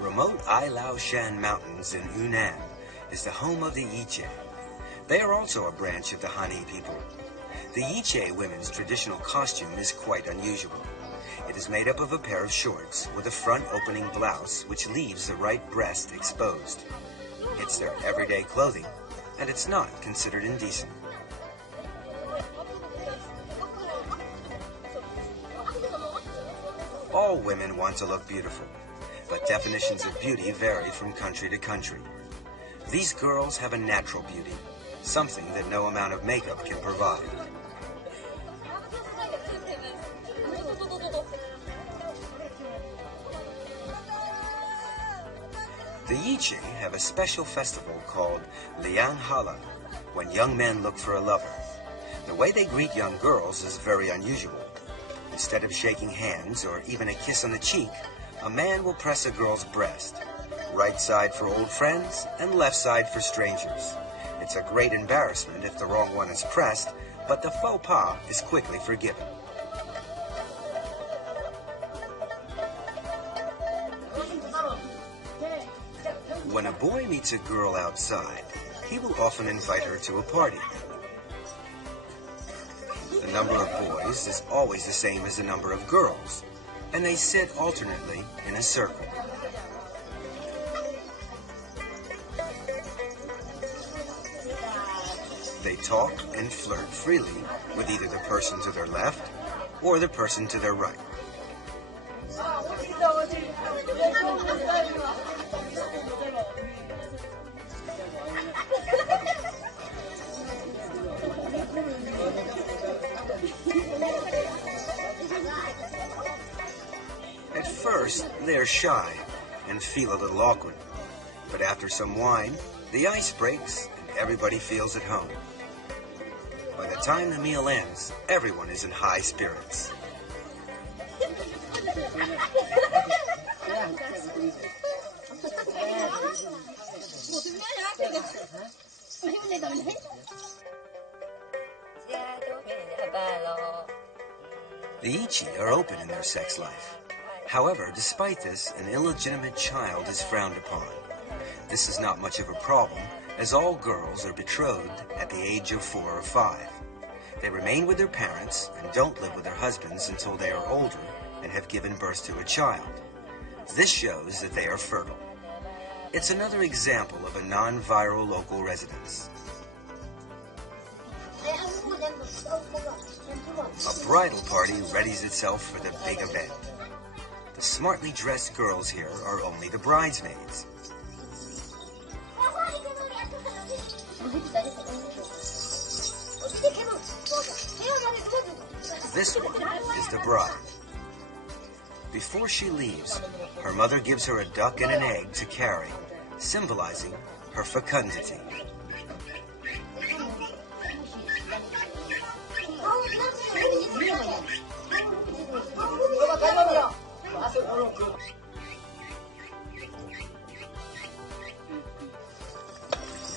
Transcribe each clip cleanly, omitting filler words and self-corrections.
remote Ai Lao Shan Mountains in Yunnan is the home of the Yiche. They are also a branch of the Han people. The Yiche women's traditional costume is quite unusual. It is made up of a pair of shorts with a front opening blouse which leaves the right breast exposed. It's their everyday clothing, and it's not considered indecent. All women want to look beautiful, but definitions of beauty vary from country to country. These girls have a natural beauty, something that no amount of makeup can provide. The Yiche have a special festival called Liang Hala, when young men look for a lover. The way they greet young girls is very unusual. Instead of shaking hands or even a kiss on the cheek, a man will press a girl's breast. Right side for old friends and left side for strangers. It's a great embarrassment if the wrong one is pressed, but the faux pas is quickly forgiven. When a boy meets a girl outside, he will often invite her to a party. The number of boys is always the same as the number of girls, and they sit alternately in a circle. They talk and flirt freely with either the person to their left or the person to their right. At first, they're shy and feel a little awkward, but after some wine, the ice breaks and everybody feels at home. By the time the meal ends, everyone is in high spirits. The Yiche are open in their sex life. However, despite this, an illegitimate child is frowned upon. This is not much of a problem, as all girls are betrothed at the age of 4 or 5. They remain with their parents and don't live with their husbands until they are older and have given birth to a child. This shows that they are fertile. It's another example of a non-viral local residence. A bridal party readies itself for the big event. The smartly dressed girls here are only the bridesmaids. This one is the bride. Before she leaves, her mother gives her a duck and an egg to carry, symbolizing her fecundity.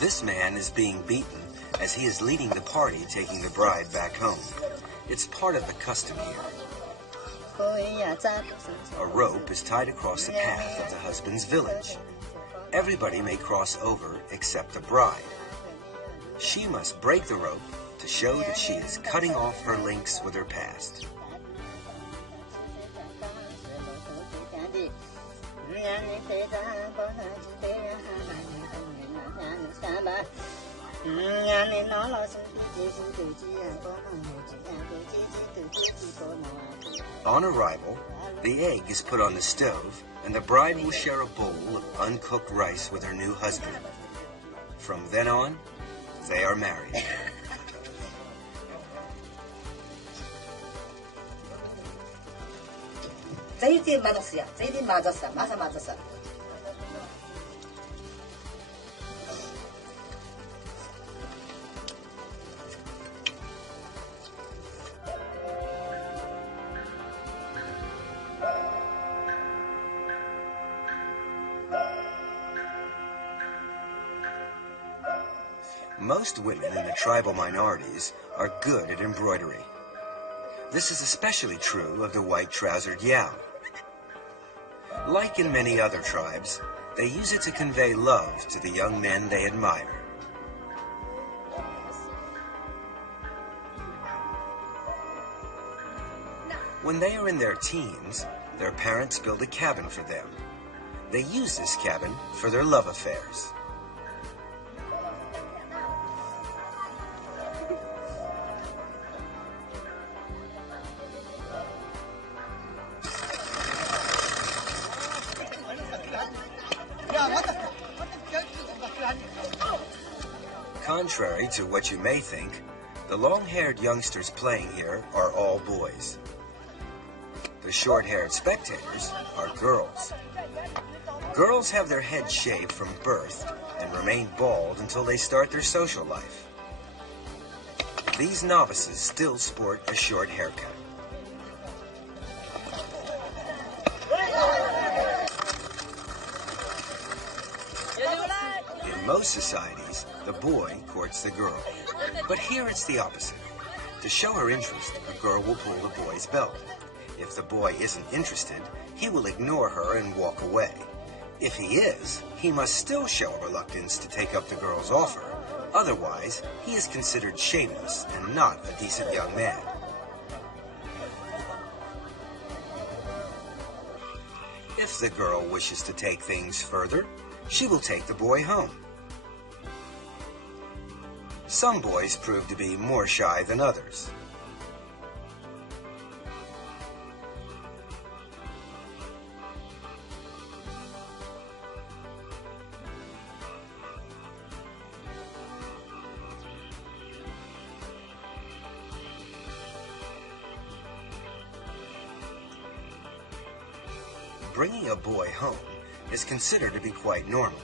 This man is being beaten as he is leading the party taking the bride back home. It's part of the custom here. A rope is tied across the path of the husband's village. Everybody may cross over except the bride. She must break the rope to show that she is cutting off her links with her past. On arrival, the egg is put on the stove, and the bride will share a bowl of uncooked rice with her new husband. From then on, they are married. Most women in the tribal minorities are good at embroidery. This is especially true of the white-trousered Yao. Like in many other tribes, they use it to convey love to the young men they admire. When they are in their teens, their parents build a cabin for them. They use this cabin for their love affairs. Contrary to what you may think, the long-haired youngsters playing here are all boys. The short-haired spectators are girls. Girls have their heads shaved from birth and remain bald until they start their social life. These novices still sport a short haircut. In most societies, the boy courts the girl. But here it's the opposite. To show her interest, a girl will pull the boy's belt. If the boy isn't interested, he will ignore her and walk away. If he is, he must still show a reluctance to take up the girl's offer. Otherwise, he is considered shameless and not a decent young man. If the girl wishes to take things further, she will take the boy home. Some boys prove to be more shy than others. Bringing a boy home is considered to be quite normal.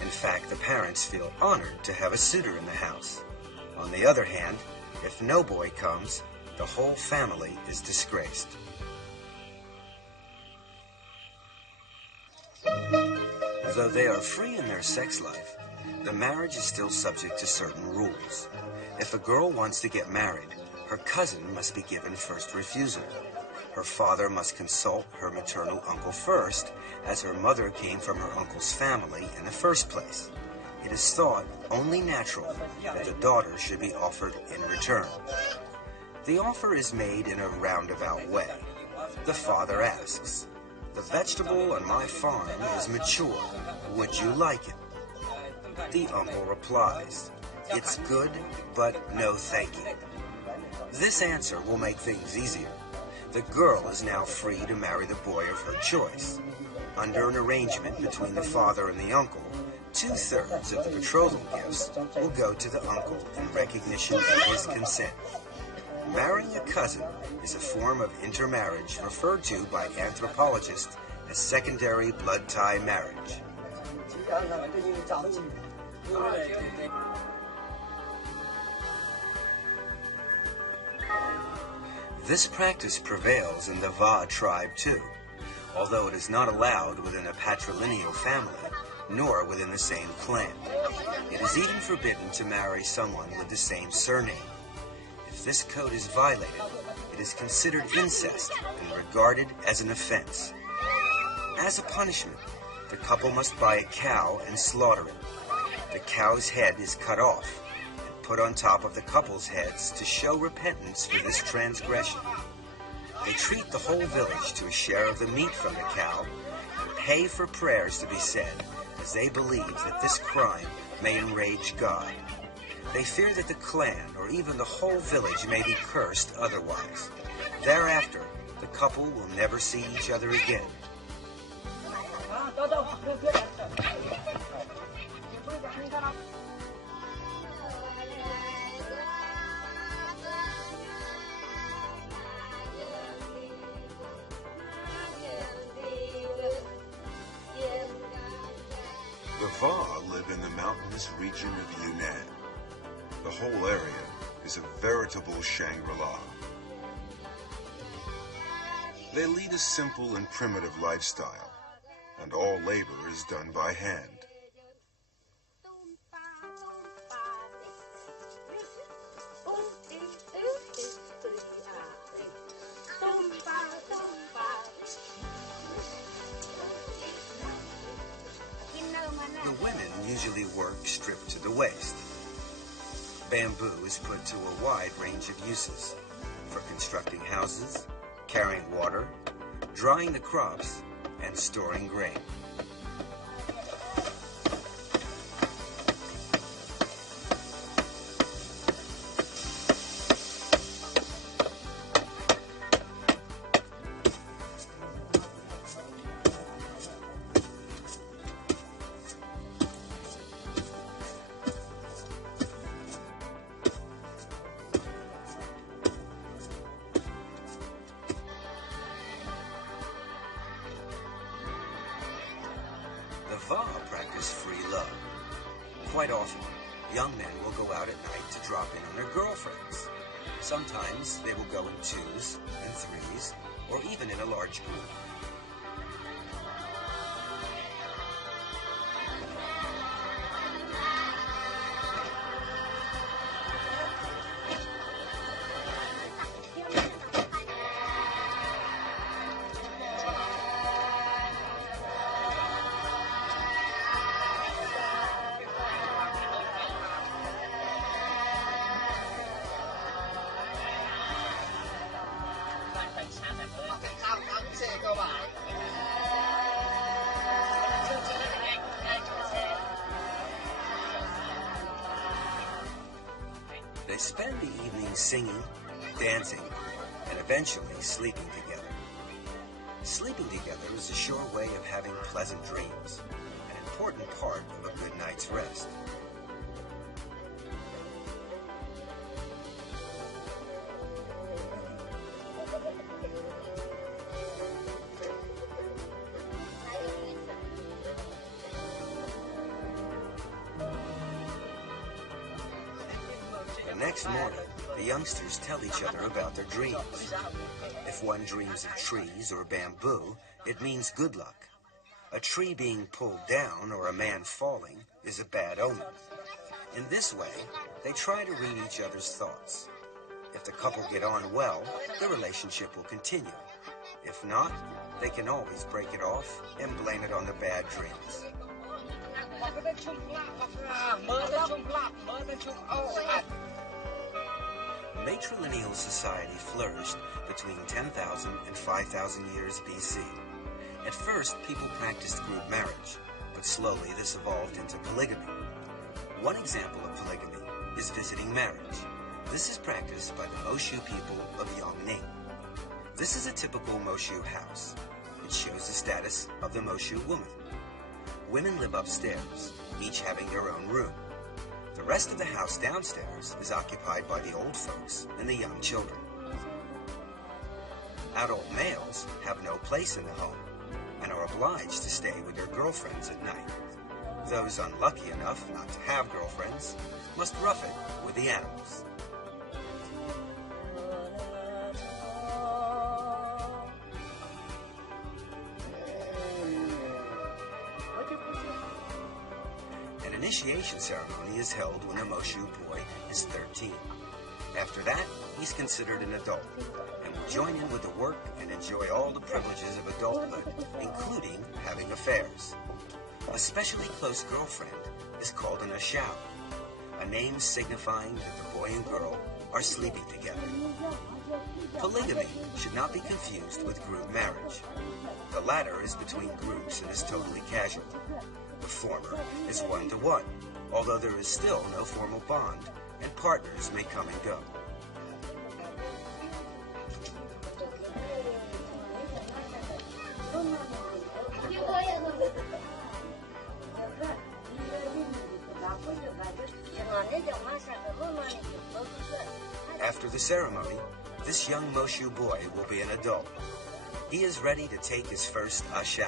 In fact, the parents feel honored to have a suitor in the house. On the other hand, if no boy comes, the whole family is disgraced. Though they are free in their sex life, the marriage is still subject to certain rules. If a girl wants to get married, her cousin must be given first refusal. Her father must consult her maternal uncle first, as her mother came from her uncle's family in the first place. It is thought only natural that the daughter should be offered in return. The offer is made in a roundabout way. The father asks, "The vegetable on my farm is mature. Would you like it?" The uncle replies, "It's good, but no thank you." This answer will make things easier. The girl is now free to marry the boy of her choice. Under an arrangement between the father and the uncle, 2/3 of the betrothal gifts will go to the uncle in recognition of his consent. Marrying a cousin is a form of intermarriage referred to by anthropologists as secondary blood tie marriage. This practice prevails in the Va tribe too, although it is not allowed within a patrilineal family, nor within the same clan. It is even forbidden to marry someone with the same surname. If this code is violated, it is considered incest and regarded as an offense. As a punishment, the couple must buy a cow and slaughter it. The cow's head is cut off put on top of the couple's heads to show repentance for this transgression. They treat the whole village to a share of the meat from the cow and pay for prayers to be said, as they believe that this crime may enrage God. They fear that the clan or even the whole village may be cursed otherwise. Thereafter, the couple will never see each other again. The Va live in the mountainous region of Yunnan. The whole area is a veritable Shangri-La. They lead a simple and primitive lifestyle, and all labor is done by hand. usually work stripped to the waist. Bamboo is put to a wide range of uses for constructing houses, carrying water, drying the crops, and storing grain. The Va practice free love. Quite often, young men will go out at night to drop in on their girlfriends. Sometimes they will go in twos and threes, or even in a large group. They spend the evening singing, dancing, and eventually sleeping together. Sleeping together is a sure way of having pleasant dreams, an important part of a good night's rest. The next morning, the youngsters tell each other about their dreams. If one dreams of trees or bamboo, it means good luck. A tree being pulled down or a man falling is a bad omen. In this way, they try to read each other's thoughts. If the couple get on well, the relationship will continue. If not, they can always break it off and blame it on the bad dreams. Matrilineal society flourished between 10,000 and 5,000 years BC. At first, people practiced group marriage, but slowly this evolved into polygamy. One example of polygamy is visiting marriage. This is practiced by the Moshu people of Yongning. This is a typical Moshu house. It shows the status of the Moshu woman. Women live upstairs, each having their own room. The rest of the house downstairs is occupied by the old folks and the young children. Adult males have no place in the home and are obliged to stay with their girlfriends at night. Those unlucky enough not to have girlfriends must rough it with the animals. An initiation ceremony is held when a Moshu boy is 13. After that, he's considered an adult and will join in with the work and enjoy all the privileges of adulthood, including having affairs. A specially close girlfriend is called an ashao, a name signifying that the boy and girl are sleeping together. Polygamy should not be confused with group marriage. The latter is between groups and is totally casual. The former is one-to-one, although there is still no formal bond, and partners may come and go. After the ceremony, this young Moshu boy will be an adult. He is ready to take his first ashao.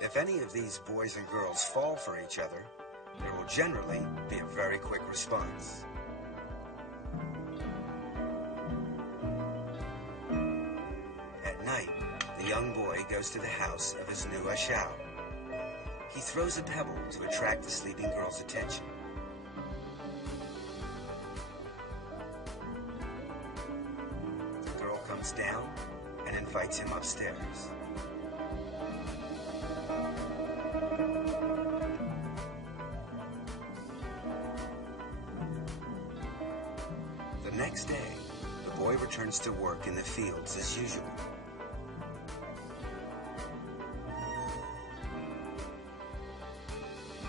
If any of these boys and girls fall for each other, there will generally be a very quick response. goes to the house of his new Ashao. He throws a pebble to attract the sleeping girl's attention. The girl comes down and invites him upstairs. The next day, the boy returns to work in the fields as usual.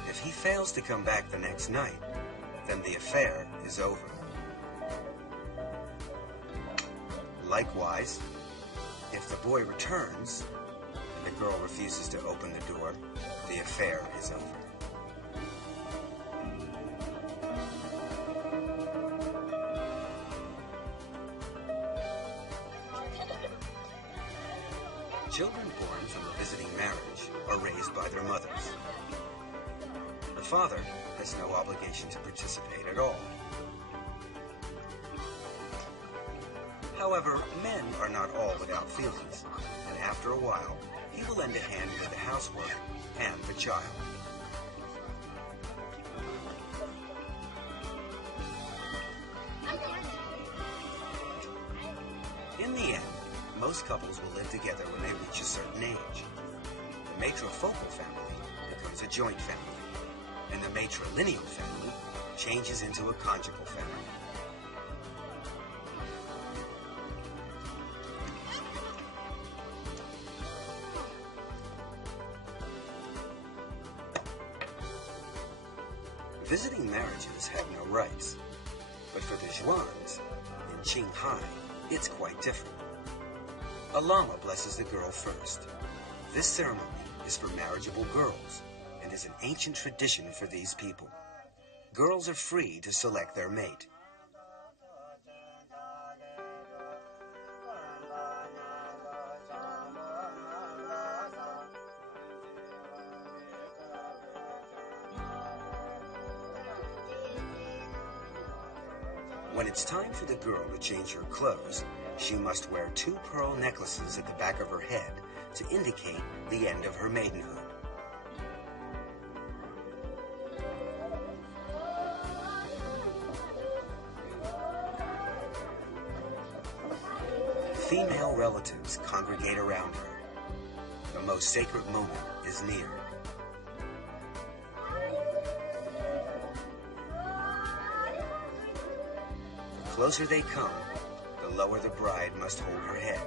If he fails to come back the next night, then the affair is over. Likewise, if the boy returns and the girl refuses to open the door, the affair is over. Children born from a visiting marriage are raised by their mothers. The father has no obligation to participate at all. However, men are not all without feelings, and after a while, he will lend a hand with the housework and the child. In the end, most couples will live together when they reach a certain age. The matrifocal family becomes a joint family, and the matrilineal family changes into a conjugal family. Visiting marriages have no rights, but for the Zhuans in Qinghai, it's quite different. A lama blesses the girl first. This ceremony is for marriageable girls and is an ancient tradition for these people. Girls are free to select their mate. When it's time for the girl to change her clothes, she must wear 2 pearl necklaces at the back of her head to indicate the end of her maidenhood. Female relatives congregate around her. The most sacred moment is near. The closer they come, the lower the bride must hold her head.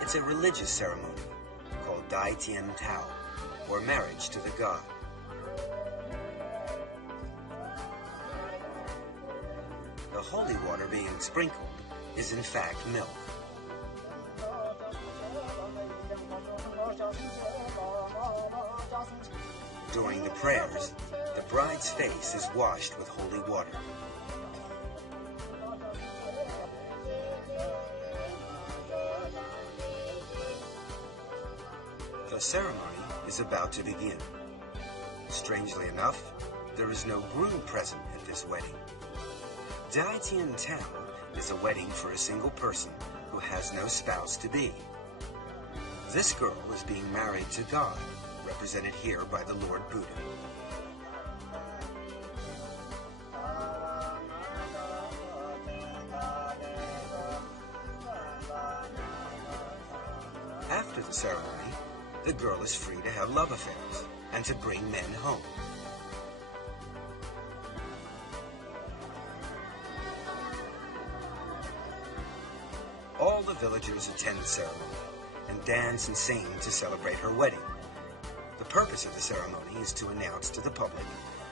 It's a religious ceremony called Dai Tian Tao, or marriage to the god. The holy water being sprinkled is in fact milk. During the prayers, the bride's face is washed with holy water. The ceremony is about to begin. Strangely enough, there is no groom present at this wedding. Dai Tian Tao is a wedding for a single person who has no spouse to be. This girl is being married to God, represented here by the Lord Buddha. After the ceremony, the girl is free to have love affairs and to bring men home. All the villagers attend the ceremony and dance and sing to celebrate her wedding. The purpose of the ceremony is to announce to the public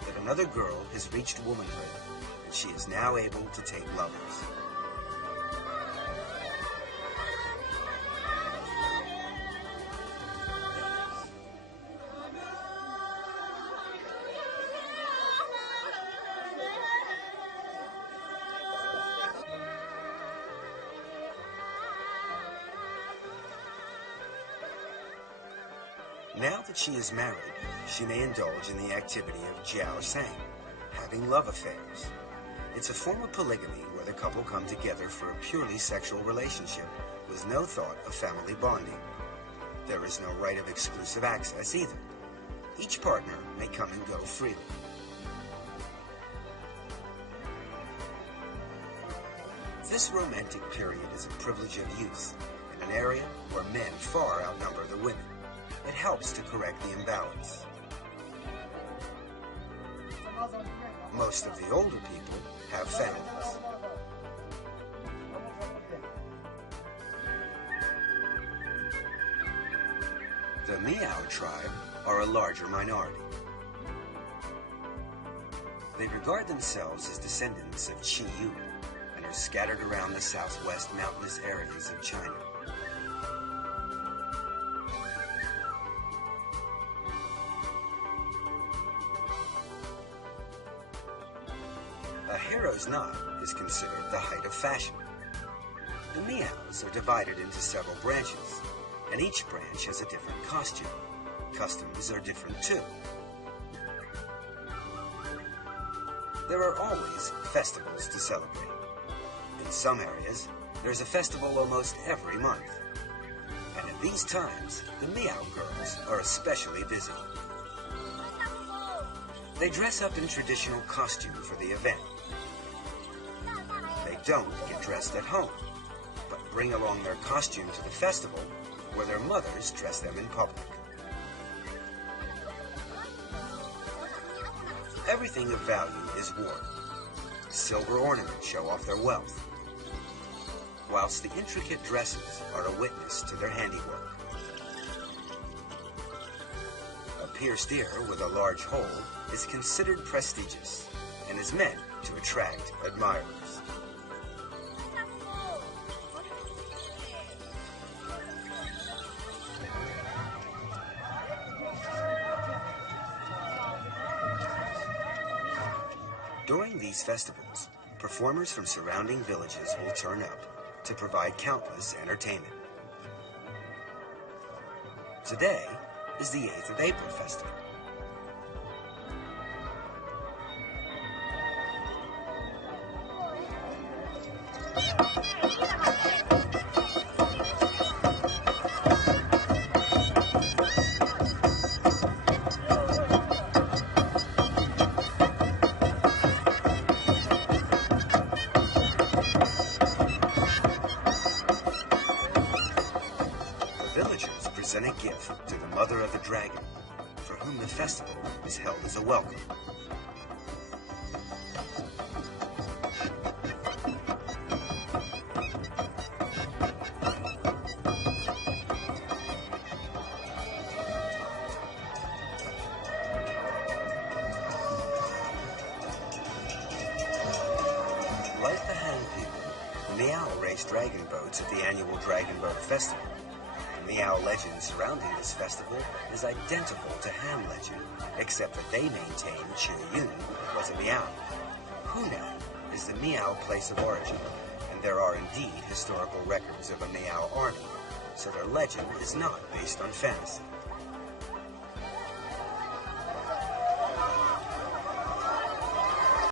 that another girl has reached womanhood and she is now able to take lovers. Now that she is married, she may indulge in the activity of jiao sang, having love affairs. It's a form of polygamy where the couple come together for a purely sexual relationship with no thought of family bonding. There is no right of exclusive access either. Each partner may come and go freely. This romantic period is a privilege of youth in an area where men far outnumber the women. It helps to correct the imbalance. Most of the older people have families. The Miao tribe are a larger minority. They regard themselves as descendants of Qi Yu and are scattered around the southwest mountainous areas of China. A hero's knot is considered the height of fashion. The Miaos are divided into several branches, and each branch has a different costume. Customs are different too. There are always festivals to celebrate. In some areas, there's a festival almost every month. And at these times, the Miao girls are especially busy. They dress up in traditional costume for the event. They don't get dressed at home, but bring along their costume to the festival where their mothers dress them in public. Everything of value is worn. Silver ornaments show off their wealth, whilst the intricate dresses are a witness to their handiwork. A pierced ear with a large hole is considered prestigious and is meant to attract admirers. During these festivals, performers from surrounding villages will turn up to provide countless entertainment. Today is the 8th of April festival. Villagers present a gift to the mother of the dragon, for whom the festival is held as a welcome. Like the Han people, Miao race dragon boats at the annual Dragon Boat Festival. The Miao legend surrounding this festival is identical to Han legend, except that they maintain Qi Yun was a Miao. Hunan is the Miao place of origin, and there are indeed historical records of a Miao army, so their legend is not based on fantasy.